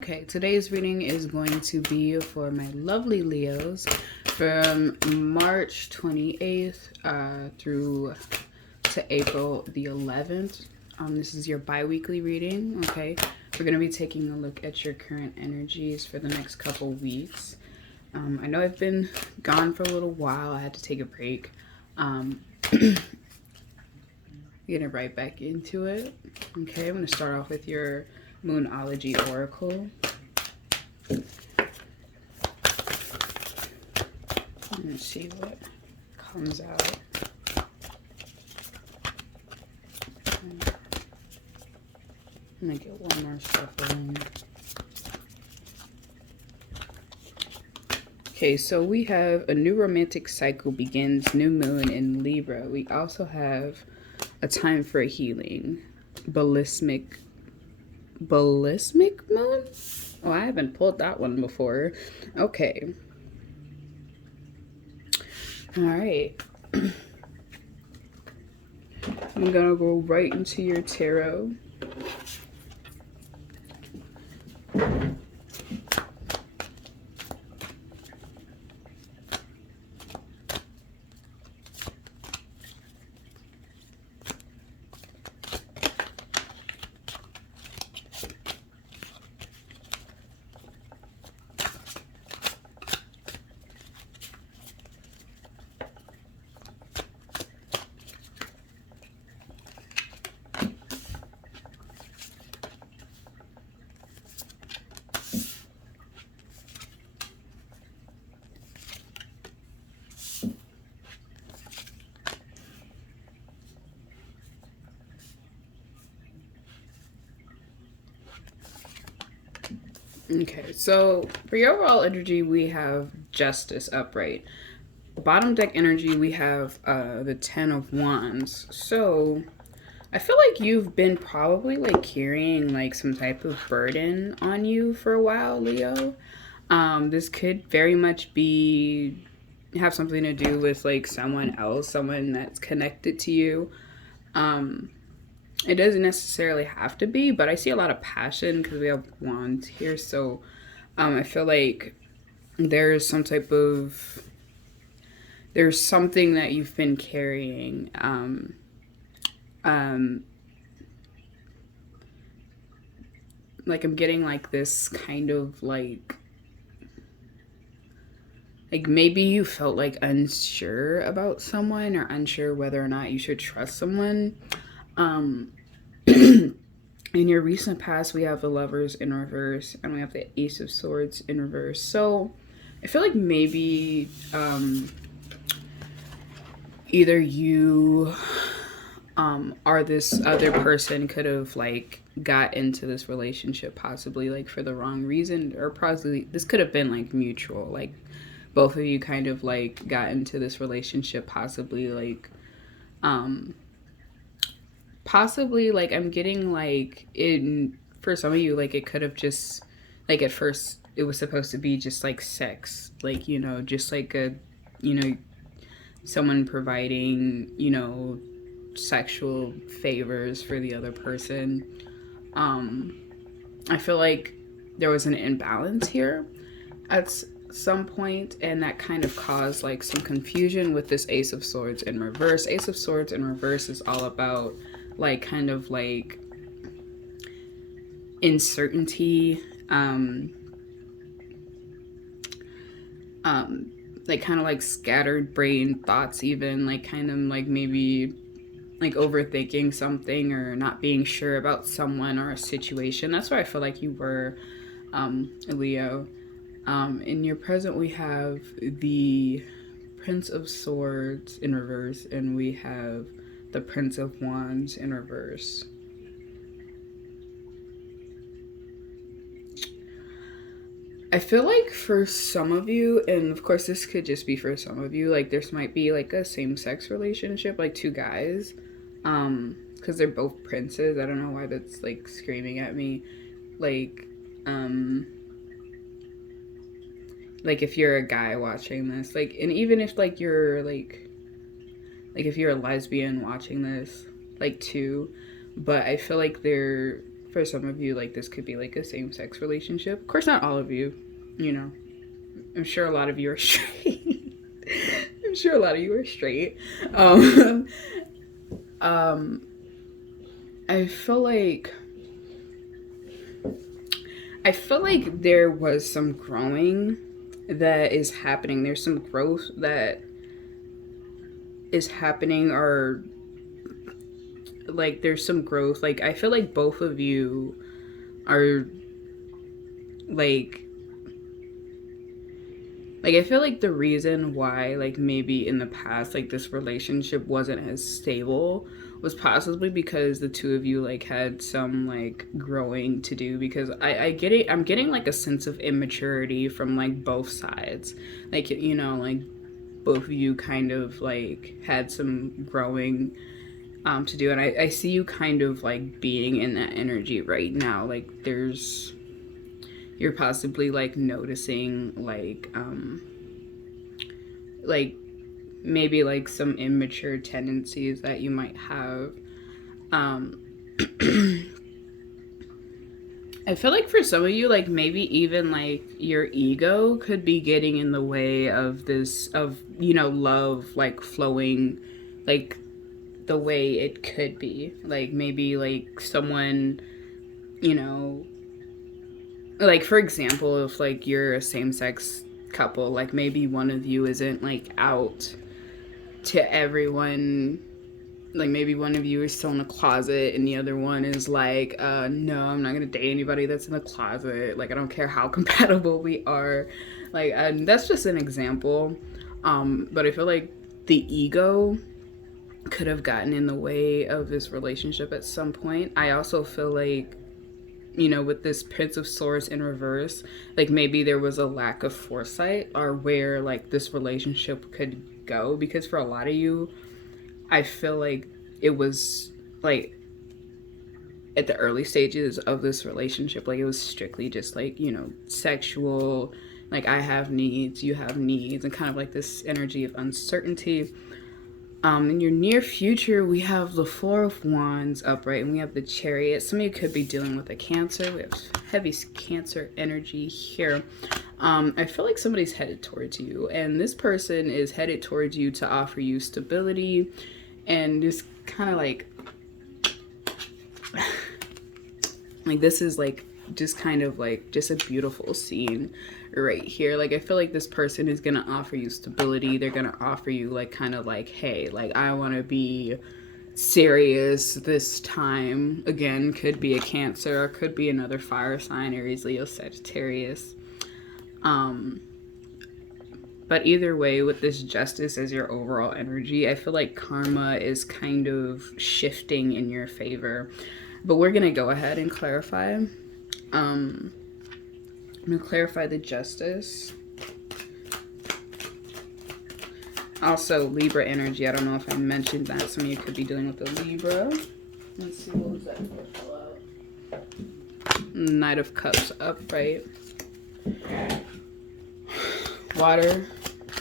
Okay, today's reading is going to be for my lovely Leos from March 28th through to April the 11th. This is your bi-weekly reading, okay? We're going to be taking a look at your current energies for the next couple weeks. I know I've been gone for a little while. I had to take a break. Getting right back into it. Okay, I'm going to start off with your Moonology Oracle. Let's see what comes out. I'm going to get one more shuffle. Okay, so we have a new romantic cycle begins, new moon in Libra. We also have a time for healing, ballistic moon? Oh, I haven't pulled that one before. Okay. All right. I'm gonna go right into your tarot. Okay, so for your overall energy, we have Justice upright. Bottom deck energy, we have the Ten of Wands. So I feel like you've been probably like carrying like some type of burden on you for a while, Leo. This could very much have something to do with like someone else, someone that's connected to you. It doesn't necessarily have to be, but I see a lot of passion because we have wands here. So I feel like there's something that you've been carrying. Like I'm getting like this kind of like maybe you felt like unsure about someone or unsure whether or not you should trust someone. In your recent past, we have the Lovers in reverse and we have the Ace of Swords in reverse. So I feel like maybe either you or this other person could have like got into this relationship possibly like for the wrong reason, or possibly this could have been like mutual, like both of you kind of like got into this relationship possibly like I'm getting like for some of you, like it could have just like at first it was supposed to be just like sex, like, you know, just like someone providing, sexual favors for the other person. I feel like there was an imbalance here at some point, and that kind of caused like some confusion with this Ace of Swords in reverse. Ace of Swords in reverse is all about like kind of like uncertainty, like kind of like scattered brain thoughts, even like kind of like maybe like overthinking something or not being sure about someone or a situation. That's why I feel like you were, Leo. In your present, we have the Prince of Swords in reverse, and we have the Prince of Wands in reverse. I feel like for some of you, and of course this could just be for some of you, like this might be like a same-sex relationship, like two guys, because they're both princes. I don't know why that's like screaming at me, like if you're a guy watching this, like, and even if like you're like if you're a lesbian watching this, like too, but I feel like they're for some of you, like, this could be like a same-sex relationship. Of course, not all of you, you know. I'm sure a lot of you are straight. I'm sure a lot of you are straight. Um, I feel like there was some growing that is happening. There's some growth that is happening, or like there's some growth. Like, I feel like both of you are like I feel like the reason why, like, maybe in the past, like, this relationship wasn't as stable was possibly because the two of you, like, had some, like, growing to do. Because I get it, I'm getting, like, a sense of immaturity from, like, both sides. Like, you know, like, both of you kind of, like, had some growing to do. And I see you kind of, like, being in that energy right now. Like, you're possibly, like, noticing, like maybe like some immature tendencies that you might have. I feel like for some of you, like, maybe even like your ego could be getting in the way of this, of, you know, love like flowing like the way it could be. Like, maybe like someone, you know, like, for example, if like you're a same-sex couple, like maybe one of you isn't like out to everyone. Like, maybe one of you is still in the closet and the other one is like, no, I'm not gonna date anybody that's in the closet. Like, I don't care how compatible we are. Like, and that's just an example. But I feel like the ego could have gotten in the way of this relationship at some point. I also feel like, you know, with this Prince of Swords in reverse, like maybe there was a lack of foresight or where like this relationship could go. Because for a lot of you, I feel like it was like at the early stages of this relationship, like it was strictly just like, you know, sexual, like I have needs, you have needs, and kind of like this energy of uncertainty. In your near future, we have the Four of Wands upright, and we have the Chariot. Some of you could be dealing with a Cancer. We have heavy Cancer energy here. I feel like somebody's headed towards you, and this person is headed towards you to offer you stability and just kind of like this is like just kind of like just a beautiful scene right here. Like, I feel like this person is gonna offer you stability. They're gonna offer you like kind of like, hey, like I want to be serious this time. Again, could be a Cancer, or could be another fire sign, Aries, Leo, Sagittarius. But either way, with this Justice as your overall energy, I feel like karma is kind of shifting in your favor. But we're gonna go ahead and clarify. I'm gonna clarify the Justice. Also, Libra energy. I don't know if I mentioned that. Some of you could be dealing with the Libra. Let's see, what was that for? Knight of Cups upright. Water.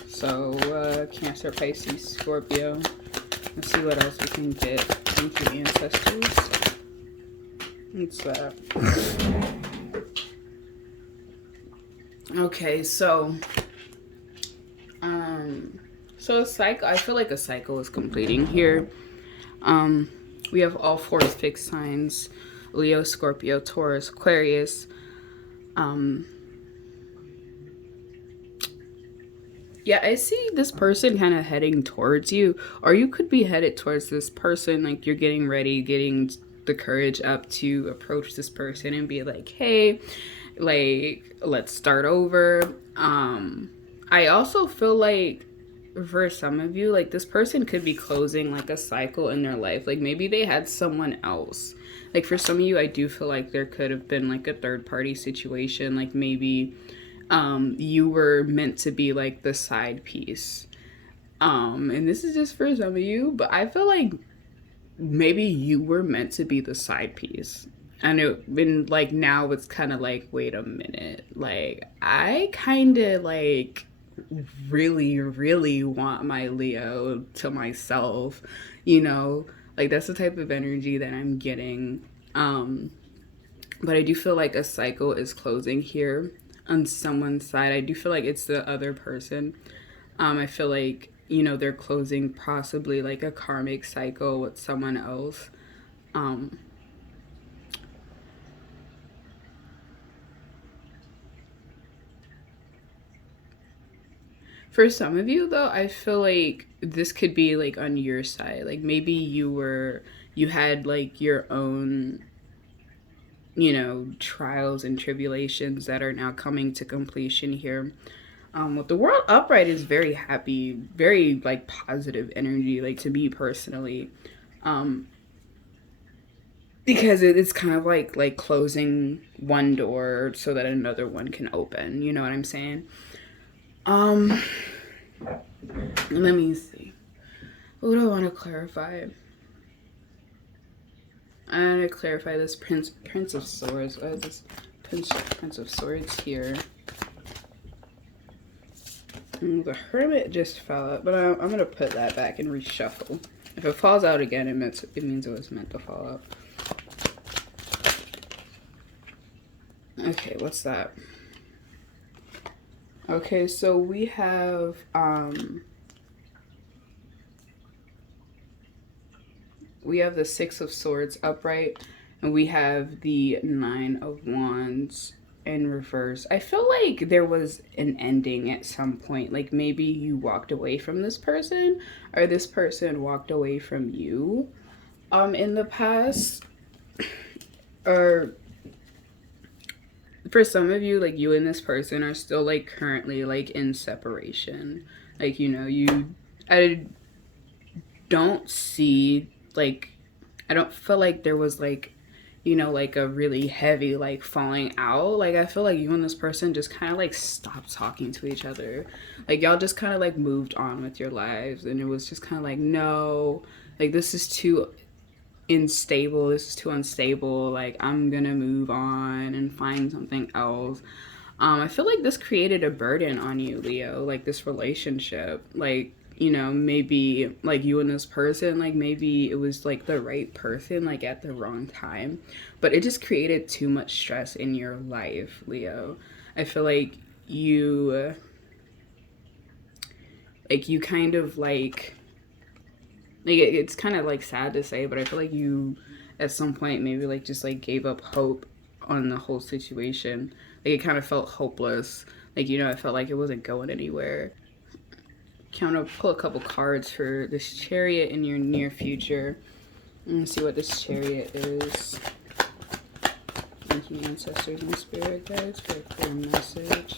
So, Cancer, Pisces, Scorpio. Let's see what else we can get. Thank you, ancestors. What's that? Okay, so a cycle, I feel like a cycle is completing here. We have all four fixed signs: Leo, Scorpio, Taurus, Aquarius. Yeah, I see this person kind of heading towards you, or you could be headed towards this person. Like, you're getting ready, getting the courage up to approach this person and be like, hey, like, let's start over. I also feel like for some of you, like, this person could be closing like a cycle in their life. Like, maybe they had someone else. Like, for some of you, I do feel like there could have been like a third party situation. Like, maybe you were meant to be like the side piece. And this is just for some of you, but I feel like maybe you were meant to be the side piece. And it been like, now it's kind of like, wait a minute, like I kind of like really, really want my Leo to myself, you know, like that's the type of energy that I'm getting. but I do feel like a cycle is closing here on someone's side. I do feel like it's the other person. I feel like, you know, they're closing possibly like a karmic cycle with someone else. Um, for some of you though, I feel like this could be like on your side. Like maybe you had like your own, you know, trials and tribulations that are now coming to completion here. With the world upright is very happy, very like positive energy, like to me personally. Um, because it's kind of like closing one door so that another one can open. You know what I'm saying? Um, let me see. What do I want to clarify? I want to clarify this Prince of Swords. What is this Prince of Swords here? The Hermit just fell out, but I'm going to put that back and reshuffle. If it falls out again, it means it was meant to fall out. Okay, what's that? Okay, so we have the Six of Swords upright, and we have the Nine of Wands in reverse. I feel like there was an ending at some point. Like maybe you walked away from this person, or this person walked away from you in the past. Or for some of you, like you and this person are still like currently like in separation. Like, you know, I don't see like, I don't feel like there was like, you know, like a really heavy like falling out. Like I feel like you and this person just kind of like stopped talking to each other. Like y'all just kind of like moved on with your lives, and it was just kind of like, no, like this is too unstable, this is too unstable, like I'm gonna move on and find something else. I feel like this created a burden on you, Leo, like this relationship. Like, you know, maybe like you and this person, like maybe it was like the right person, like at the wrong time. But it just created too much stress in your life, Leo. I feel like you kind of like it's kind of like sad to say, but I feel like you at some point maybe like just like gave up hope on the whole situation. Like it kind of felt hopeless. Like, you know, it felt like it wasn't going anywhere. Pull a couple cards for this Chariot in your near future. Let's see what this Chariot is. Thank you, ancestors and spirit guides, for a clear message.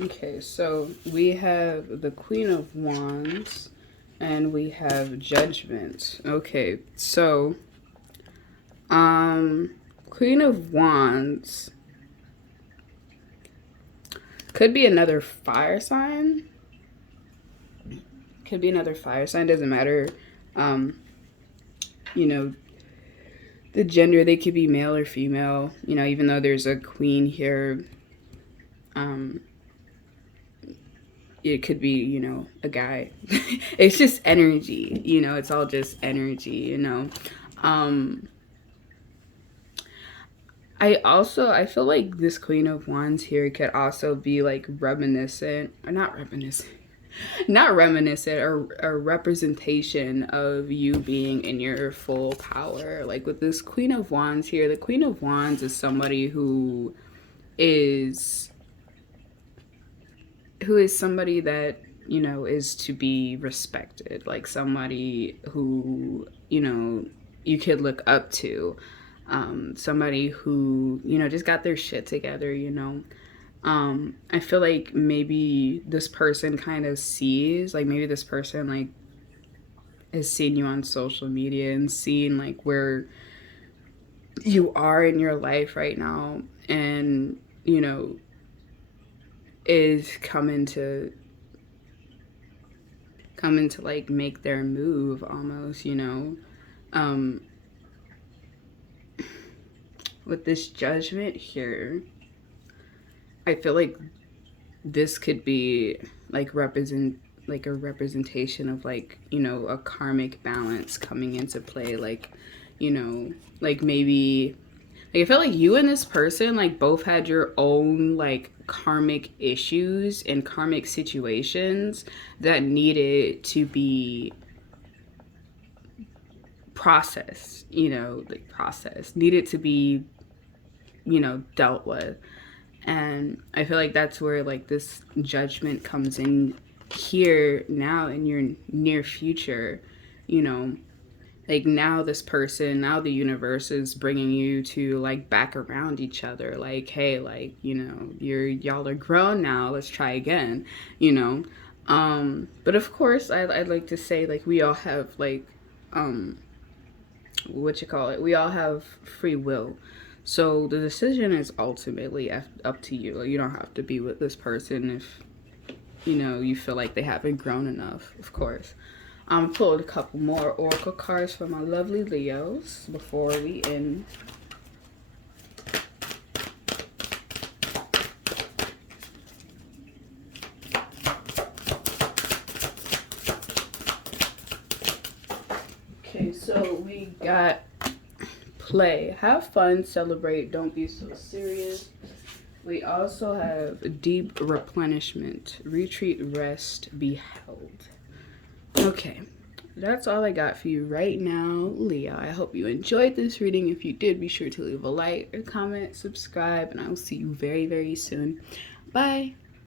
Okay, so we have the Queen of Wands and we have Judgment. Okay, so Queen of Wands could be another fire sign. Could be another fire sign, doesn't matter. You know, the gender, they could be male or female, you know, even though there's a queen here. It could be, you know, a guy. It's just energy, you know, it's all just energy, you know. I feel like this Queen of Wands here could also be like reminiscent, or not reminiscent, not reminiscent, or a representation of you being in your full power. Like with this Queen of Wands here, the Queen of Wands is somebody who is somebody that, you know, is to be respected, like somebody who, you know, you could look up to, somebody who, you know, just got their shit together, you know. I feel like maybe this person kind of sees, like maybe this person like has seen you on social media and seen like where you are in your life right now, and, you know, is coming to like make their move almost, you know. With this Judgment here, I feel like this could be like like a representation of like, you know, a karmic balance coming into play. Like, you know, like maybe like I felt like you and this person like both had your own like karmic issues and karmic situations that needed to be processed, you know, like processed, needed to be, you know, dealt with. And I feel like that's where like this judgment comes in here now in your near future, you know, like now this person, now the universe is bringing you to like back around each other, like, hey, like, you know, y'all are grown now, let's try again, you know. But of course I'd like to say like we all have like um what you call it, we all have free will. So the decision is ultimately up to you. Like, you don't have to be with this person if, you know, you feel like they haven't grown enough, of course. Pulled a couple more oracle cards for my lovely Leos before we end. Okay, so we got play, have fun, celebrate, don't be so serious. We also have deep replenishment, retreat, rest, be held. Okay, that's all I got for you right now, Leo. I hope you enjoyed this reading. If you did, be sure to leave a like, a comment, subscribe, and I will see you very, very soon. Bye.